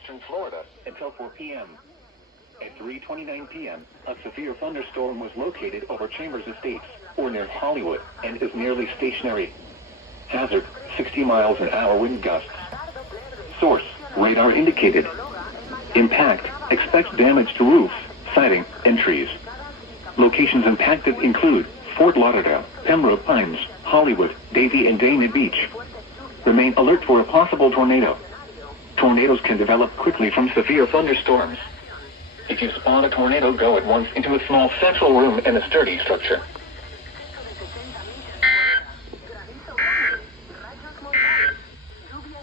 eastern Florida until 4 p.m. At 3:29 p.m., a severe thunderstorm was located over Chambers Estates, or near Hollywood, and is nearly stationary. Hazard, 60 miles an hour wind gusts. Source, radar indicated. Impact, expects damage to roofs, siding, and trees. Locations impacted include Fort Lauderdale, Pembroke Pines, Hollywood, Davie and Dania Beach. Remain alert for a possible tornado. Tornadoes can develop quickly from severe thunderstorms. If you spot a tornado, go at once into a small central room in a sturdy structure.